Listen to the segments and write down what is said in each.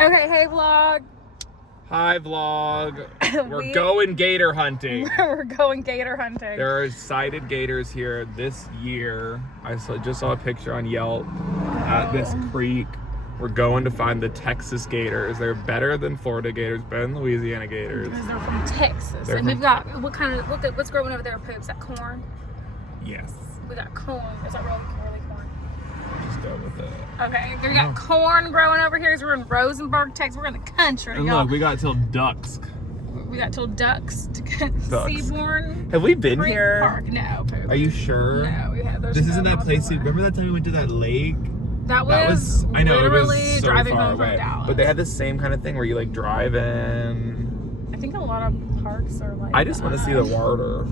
Okay, hey vlog. Hi vlog. We're going gator hunting. We're going gator hunting. There are sighted gators here this year. I just saw a picture on Yelp at this creek. We're going to find the Texas gators. They're better than Florida gators, better than Louisiana gators. Because they're from Texas. And we've got, what's growing over there, Poop? Is that corn? Yes. We got corn. Is that really corn? Just go with it. Okay, we got corn growing over here. So we're in Rosenberg, Texas. We're in the country, And y'all. look, we got till dusk. We got till ducks to get Seabourne. Have we been Creek here? Park. No, Poop. Are you sure? No, we have. This isn't that place. Remember that time we went to that lake? That was I know, literally it was so driving far home away. from Dallas. But they had the same kind of thing where you like drive in. I think a lot of parks are like I just want to see the water.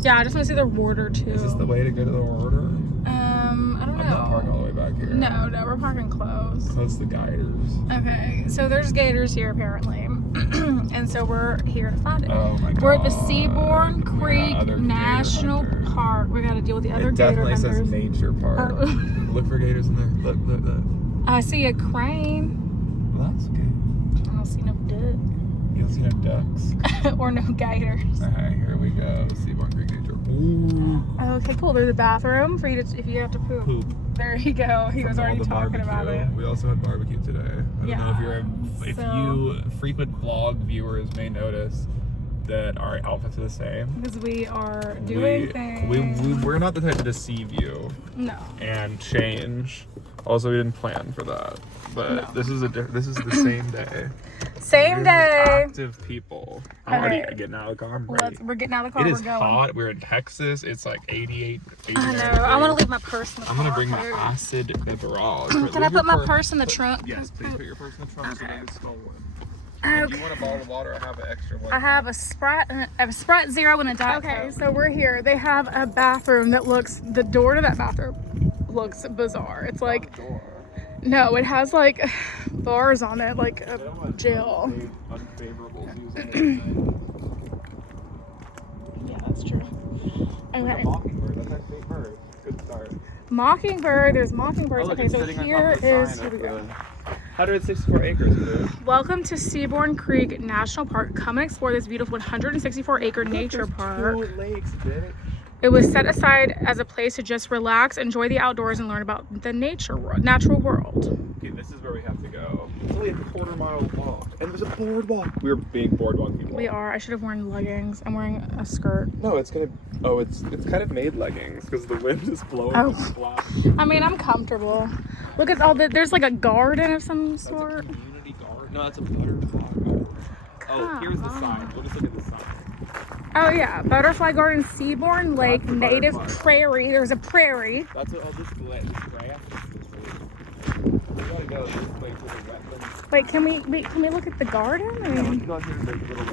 Yeah, I just want to see the water too. Is this the way to go to the water? I don't know. I'm not parking all the way back here. No, we're parking close. Close to the gators. Okay, so there's gators here apparently. And so we're here to find it. Oh my god. We're at the Seabourne Creek National Park. We got to deal with the other gator hunters. It definitely says nature park. Look for gators in there. Look. I see a crane. Well, that's okay. I don't see no duck. You don't see no ducks. Or no gators. Alright, here we go. Seabourne Creek Nature. Ooh. Okay, cool. There's a bathroom for you to, if you have to poop. There you go. He was already talking about it. We also had barbecue today. I don't know if you frequent vlog viewers may notice that our outfits are the same. Because we are doing things. We're not the type to deceive you. No. And change. Also, we didn't plan for that. But this is the same day. Same day. Active people. I'm already getting out of the car. I'm ready. We're getting out of the car. It We're is going. hot. We're in Texas. It's like 88. I know. I want to leave my purse in the car. I'm gonna bring my acid beverage. Can I put my purse in the trunk? Yes, please put your purse in the trunk so that it's stolen. Okay. Do you want a bottle of water? I have an extra one. I have a Sprite Zero and a Diet Coke. Okay, so we're here. They have a bathroom that looks. The door to that bathroom looks bizarre. It's like. No, it has like bars on it, like a jail. Yeah, that's true. Okay. Mockingbird, that's our state bird. Good start. Mockingbird, there's mockingbirds. Okay, so here we go. 164 acres, dude. Welcome to Seabourne Creek National Park. Come and explore this beautiful 164-acre nature park. 2 lakes, bitch. It was set aside as a place to just relax, enjoy the outdoors, and learn about the natural world. Okay, this is where we have to go. It's only a quarter-mile walk, and there's a boardwalk. We're being boardwalk people. We are. I should have worn leggings. I'm wearing a skirt. No, it's gonna. Oh, it's kind of made leggings because the wind is blowing. I mean, I'm comfortable. Look at all the. There's like a garden of some sort. That's a community garden. No, that's a butterfly garden. Oh, here's the sign. We'll just look at the sign. Oh yeah, Butterfly Garden, Seabourne Lake, native prairie. There's a prairie. That's what I'll just grass. We gotta go this way to the wetlands. Wait, can we look at the garden? I mean,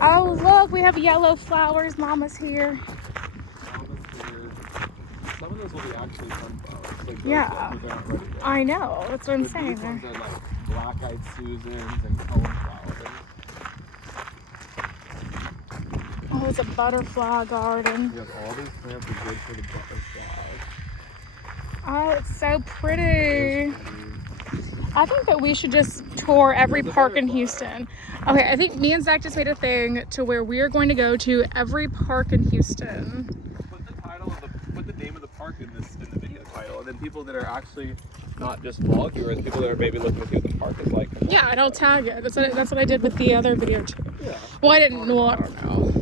oh look, we have yellow flowers. Mama's here. Some of those will be actually sunflowers. Like Yeah, I know. That's what I'm saying. These ones are like black-eyed Susans and coneflowers. Oh, it's a butterfly garden. We have all these plants are good for the butterflies. Oh, it's so pretty. I think that we should just tour every park in Houston. Okay, I think me and Zach just made a thing to where we are going to go to every park in Houston. Put the name of the park in the video title, and then people that are actually not just vlog viewers, people that are maybe looking to see what the park is like. Yeah, and I'll tag it. That's what I did with the other video too. Yeah. Well, I didn't know. I don't know.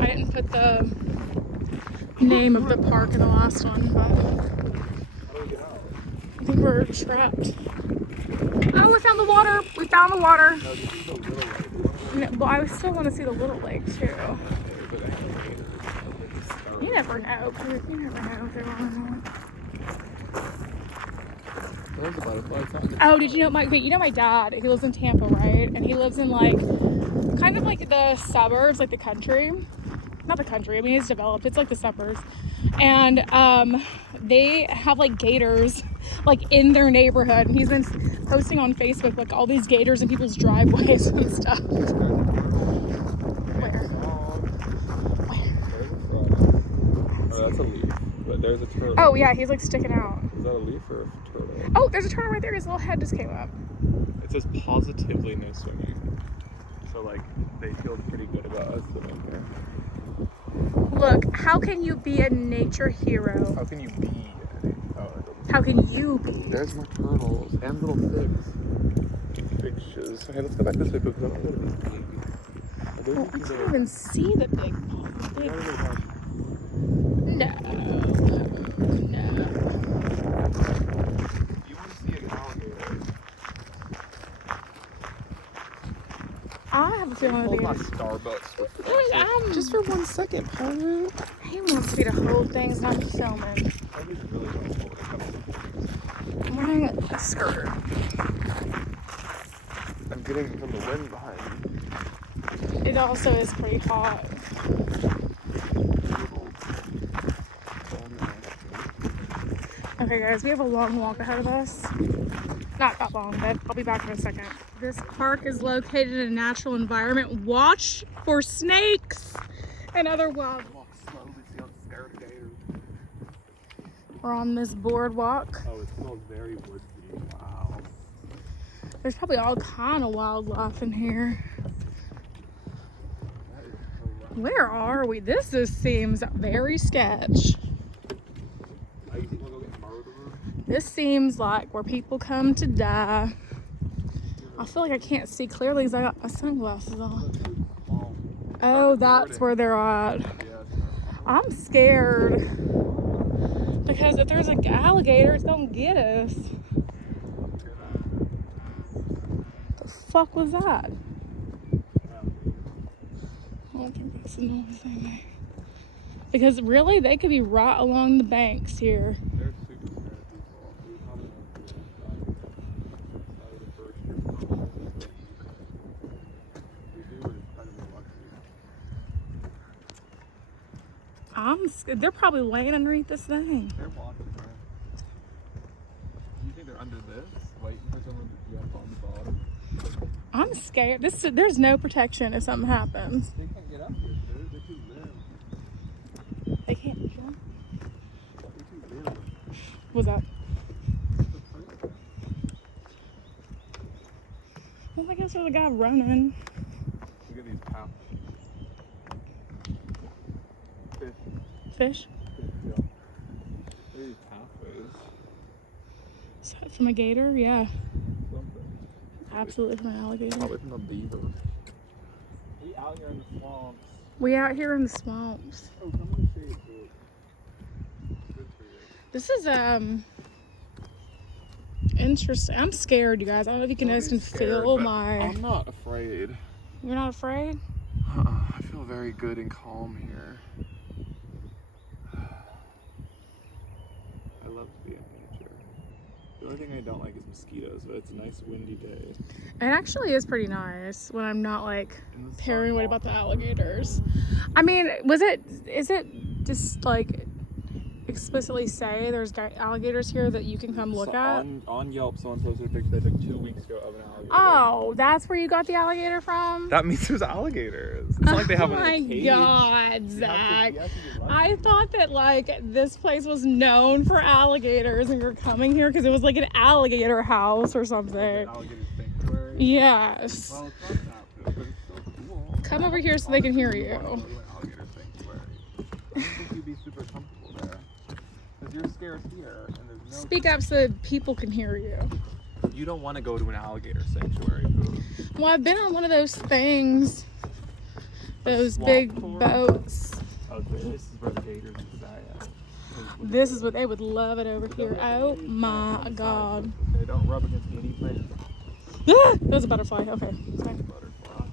I didn't put the name of the park in the last one, but I think we're trapped. Oh, we found the water. We found the water. No, this is a little lake. No, but I still want to see the little lake too. You never know. You never know if they're on. There's a butterfly. Oh, did you know my dad? He lives in Tampa, right? And he lives in like kind of like the suburbs, like the country. Not the country. I mean, it's developed. It's like the suburbs, and they have like gators like in their neighborhood. And he's been posting on Facebook like all these gators in people's driveways and stuff. Where? Oh, that's a leaf, but there's a turtle. Oh yeah, he's like sticking out. Is that a leaf or a turtle? Oh, there's a turtle right there. His little head just came up. It says positively no swimming. So like they feel pretty good about us living there. Look, how can you be a nature hero? How can you be? How can you be? There's more turtles and little figs. Fishes. Okay, let's go back this way because I don't know what it is. Well, I can't even see the big big. No. No. You want to see an alligator? I have a feeling Hold my that Starbucks. just for 1 second, Paul. He wants me to hold things and I'm filming. I'm wearing a skirt. I'm getting from the wind behind me. It also is pretty hot. Okay guys, we have a long walk ahead of us. Not that long, but I'll be back in a second. This park is located in a natural environment. Watch for snakes and other wild. Walk slowly so you don't scare the gators. We're on this boardwalk. Oh, it smells very woodsy. Wow. There's probably all kind of wildlife in here. That is so rough. Where are we? This just seems very sketch. I think we'll go get murdered. This seems like where people come to die. I feel like I can't see clearly because I got my sunglasses on. Oh, that's where they're at. I'm scared. Because if there's an alligator, it's gonna get us. The fuck was that? I don't think that's the normal thing. Because really, they could be right along the banks here. They're super scared people. They're probably laying underneath this thing. They're walking around. Do you think they're under this, waiting for someone to jump on the bottom? I'm scared. There's no protection if something happens. They can't get up here, dude. They're too limb. They can't jump. They're too limb. What's that? Well, I guess there's a guy running. Look at these pounds. Fish? Yeah. These pathways. Is that from a gator? Yeah. Something. Absolutely from an alligator. Probably from a beaver. We out here in the swamps. We out here in the swamps. Oh, come in the shade, dude. Good for you. This is interesting. I'm scared, you guys. I don't know if you can notice and feel my. I'm not afraid. You're not afraid? I feel very good and calm here. I love to be in nature. The only thing I don't like is mosquitoes, but it's a nice windy day. It actually is pretty nice when I'm not like And the sun paranoid about the walks alligators. I mean, is it just like explicitly say there's alligators here that you can come look at? On Yelp, someone posted a picture they took 2 weeks ago of an alligator. Oh, that's where you got the alligator from? That means there's alligators. It's not like they have one in a cage. Oh my God, Zach. I thought that like this place was known for alligators and you're coming here because it was like an alligator house or something. Like an alligator sanctuary. Yes. Well, it's not that, but it's so cool. Come over here so they can hear I you. want to go to an alligator sanctuary. I don't think you'd be super comfortable there. Because you're scared here and there's no... Speak up so people can hear you. You don't want to go to an alligator sanctuary, Boo. Well, I've been on one of those things. Those swamp big tour? boats. Oh, this is where the gators would die at. This is what they would love it over here. Oh my God. They don't rub against any plants. Ah, that was a butterfly. Okay. Sorry. Butterfly.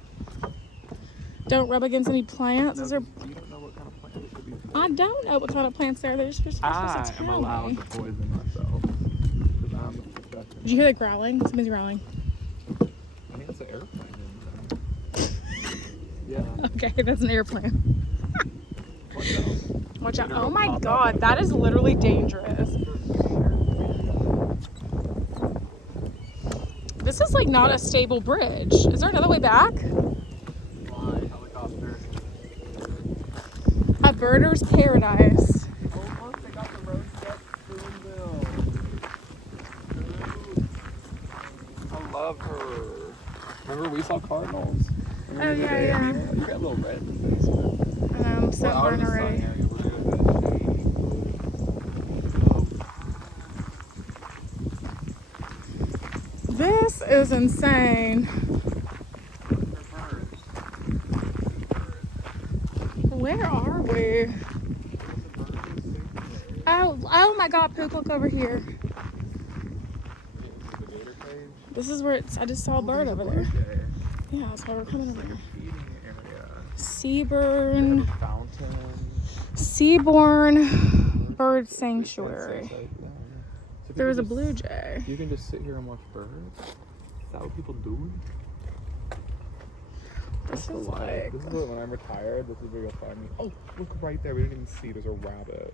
Don't rub against any plants. No, Those are. you don't know what kind of plant it could be. I don't know what kind of plants they're. They're supposed to I am tell allowed me. to poison myself. Because I'm a professional. Did you hear that growling? Somebody's growling. I think it's an airplane in there. Yeah. Okay, that's an airplane. Watch out. Watch out. Gator Oh will my pop God, up. that is literally dangerous. This is like not a stable bridge. Is there another way back? Fly, helicopter. A birder's paradise. Oh, look, they got the road steps Boonville. love her. Remember we saw cardinals? Oh, yeah. You got a little red in the face. I'm so burned already. This is insane. Where are we? Oh my God, Pook, look over here. This is where it's, I just saw a bird over there. Yeah, that's why we're coming over here. Seabourne. Seabourne Bird Sanctuary. There's a blue jay. You can just sit here and watch birds? Is that what people do? This is what, when I'm retired, this is where you'll find me. Oh, look right there. We didn't even see. There's a rabbit.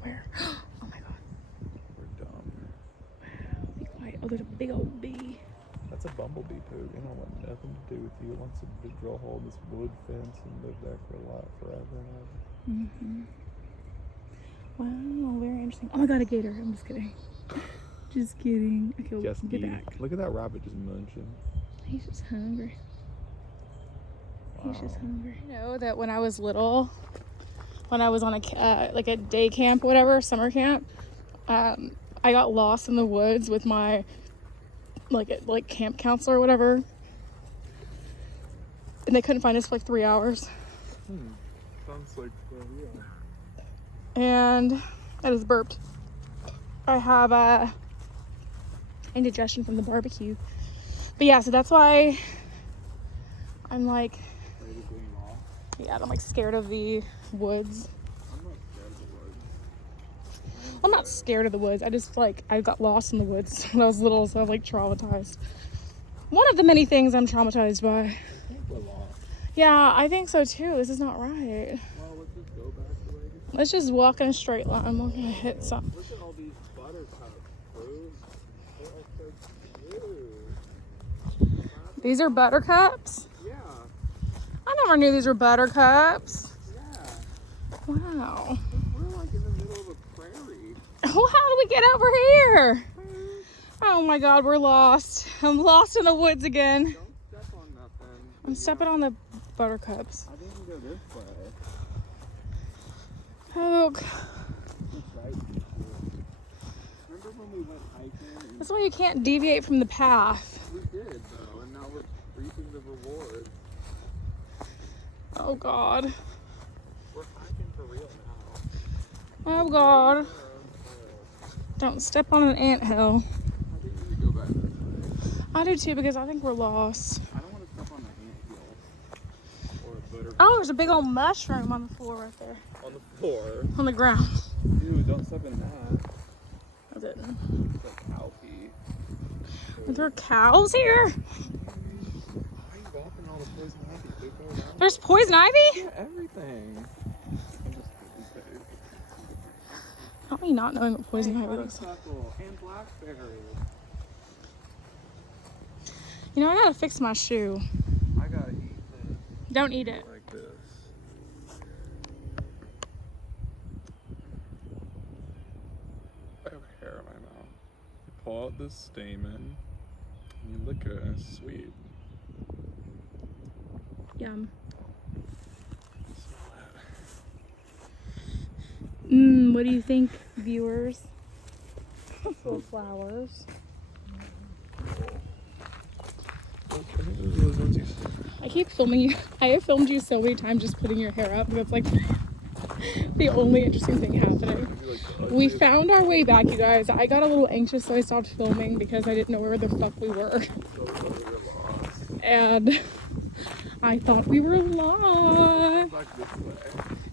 Where? Oh my God. We're dumb. Wow, be quiet. Oh, there's a big old bee. That's a bumblebee, Poog. It don't want nothing to do with you. It wants to drill a hole in this wood fence and live there for forever and ever. Wow, very interesting. Oh my God, a gator. I'm just kidding. Just kidding. Okay, we'll get back. Look at that rabbit just munching. He's just hungry. Wow. He's just hungry. You know that when I was little, when I was on a like a day camp, whatever, summer camp, I got lost in the woods with my like camp counselor or whatever, and they couldn't find us for like 3 hours. Sounds like yeah. And I just burped. I have indigestion from the barbecue. But yeah, so that's why I'm like, yeah, I'm like scared of the woods. I'm not scared of the woods. I just like, I got lost in the woods when I was little, so I'm like traumatized. One of the many things I'm traumatized by. I think we're lost. Yeah, I think so too. This is not right. Well, let's just go back the way. Let's just walk in a straight line. We're gonna hit something. Look at all these buttercups, bro. They're all so cute. These are buttercups? Yeah. I never knew these were buttercups. Yeah. Wow. We're like in the middle of a prairie. Oh, how do we get over here? Oh my God, we're lost. I'm lost in the woods again. Don't step on nothing. I'm stepping on the buttercups. I think we go this way. Poke. Remember when we went hiking? That's why you can't deviate from the path. We did though, and now we're reaping the rewards. Oh God. We're hiking for real now. Oh God. Don't step on an anthill. I think we need to go back this way. I do too, because I think we're lost. I don't want to step on an anthill or a buttercup. Oh, there's a big old mushroom on the floor right there. On the floor. On the ground. Dude, don't step in that. I didn't. It's like cow pee. Are there cows here? Why are you walking all the poison ivy? Dude, go around. There's poison ivy? Yeah, everything. I'm just kidding. How are you not knowing what poison ivy looks like? Honeysuckle and blackberry. You know, I gotta fix my shoe. I gotta eat this. Don't eat it. Like this. I have hair in my mouth. You pull out this stamen, and you lick it, and it's sweet. Yum. Smell What do you think, viewers? Full flowers. I keep filming you. I have filmed you so many times just putting your hair up. That's like the only interesting thing happening. We found our way back, you guys. I got a little anxious, so I stopped filming because I didn't know where the fuck we were. And I thought we were lost.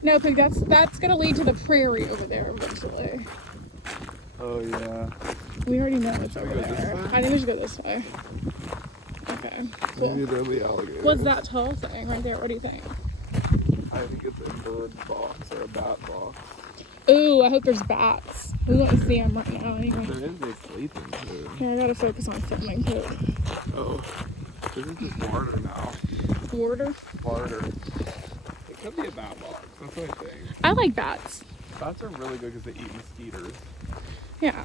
No, Pig, that's gonna lead to the prairie over there eventually. Oh yeah. We already know it's over there. I think we should go this way. Okay, cool. Maybe they're the alligators. What's that tall thing right there? What do you think? I think it's a bird box or a bat box. Ooh, I hope there's bats. We won't see them right now anyway. There is a sleeping too. Yeah, I gotta focus on filming too. Oh, this is just barter now. Border? Barter. It could be a bat box. That's what I think. I like bats. Bats are really good because they eat mosquitoes. Yeah.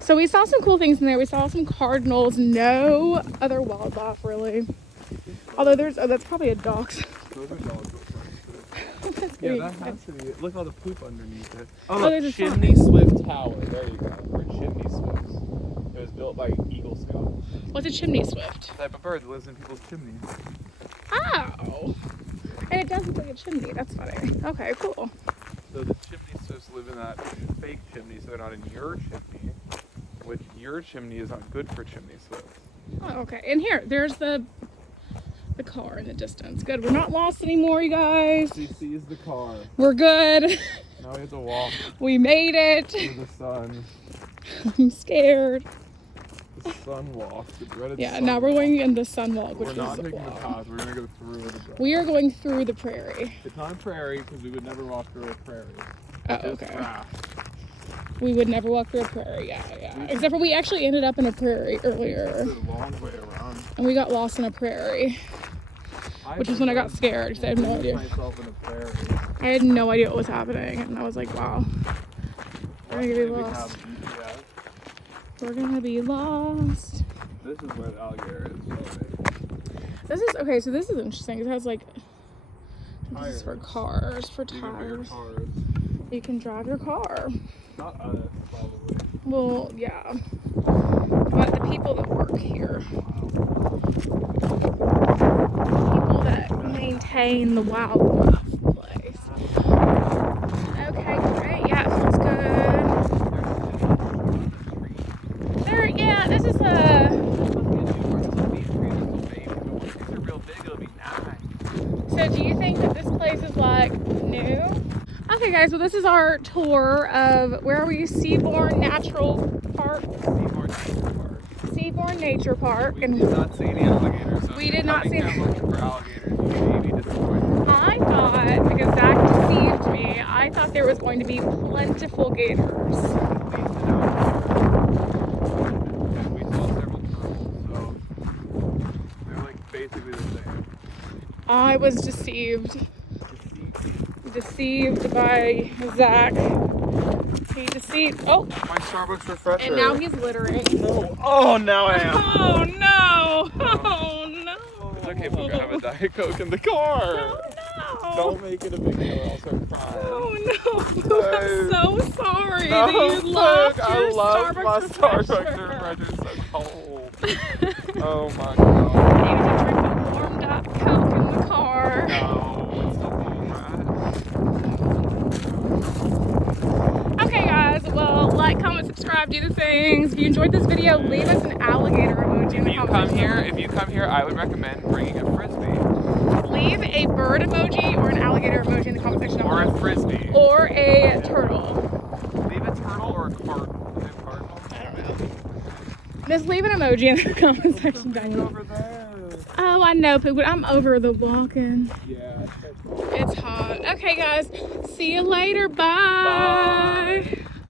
So we saw some cool things in there. We saw some cardinals, no other wildlife really. Although there's, oh, that's probably a dog's. Those are dogs. That's Yeah, pretty that has nice. to be it. Look at all the poop underneath it. Oh, Oh, there's a look, fox. Chimney Swift Tower. There you go. We're Chimney Swifts. It was built by Eagle Scouts. What's a chimney swift? Type of bird that lives in people's chimneys. Oh. And it does look like a chimney. That's funny. Okay, cool. So the chimney swifts live in that fake chimney, so they're not in your chimney, which your chimney is not good for chimney swifts. Oh, okay. And here, there's the car in the distance. Good. We're not lost anymore, you guys. She sees the car. We're good. Now we have to walk We made it. through the sun. I'm scared. The sun walk. The dreaded Yeah, sun now we're walk. going in the sun walk, which We're is not taking the wow. path. We're gonna go through the grass. We are going through the prairie. It's not a prairie because we would never walk through a prairie. Oh, It's just okay. grass. We would never walk through a prairie. Yeah. Except for we actually ended up in a prairie earlier. It's a long way around. And we got lost in a prairie, which is when I got scared because I had no idea. Myself in a prairie. I had no idea what was happening. And I was like, wow. We're gonna be Luckily, we lost. have GPS. We're gonna be lost. This is where the alligator is. This is, okay, so this is interesting. It has like, this is for Tires. cars, for Even bigger tires. cars. You can drive your car. Not us, probably. Well, yeah. But the people that work here, people that maintain the wildlife place. Okay, great. Yeah, it feels good. There, yeah, this is a. So do you think that this place is like new? Okay guys, well this is our tour of, where are we? Seabourne Natural Park? Seabourne Nature Park. We did not see any alligators. So We did not see any. Looking for alligators, you may be disappointed. I thought, because Zach deceived me, I thought there was going to be plentiful gators. At least an alligator. And we saw several turtles, so they're like basically the same. I was deceived. Deceived by Zach. He deceived. Oh, My Starbucks refresher. and now he's littering. No. Oh, now I am. Oh no! Oh no! It's okay if we're gonna have a Diet Coke in the car. Oh no! Don't make it a big deal, I'll start crying. Oh no! I'm so sorry No, that you lost look, your I love Starbucks my refresher. Starbucks refresher. It's so cold. Oh my You god. need to drink a warmed up Coke in the car. No, it's still cold, right? Okay guys, well, like, comment, subscribe, do the things. If you enjoyed this video, leave us an alligator emoji in the comment section. If you come here, I would recommend bringing a frisbee. Leave a bird emoji or an alligator emoji in the comment section. Or a frisbee. Or a turtle. Leave a turtle or a cardinal. Is it cardinal? I don't know. Just leave an emoji in the comment section down below. Over there. Oh, I know, but I'm over the walking. Yeah. It's hot. Okay, guys. See you later. Bye. Bye.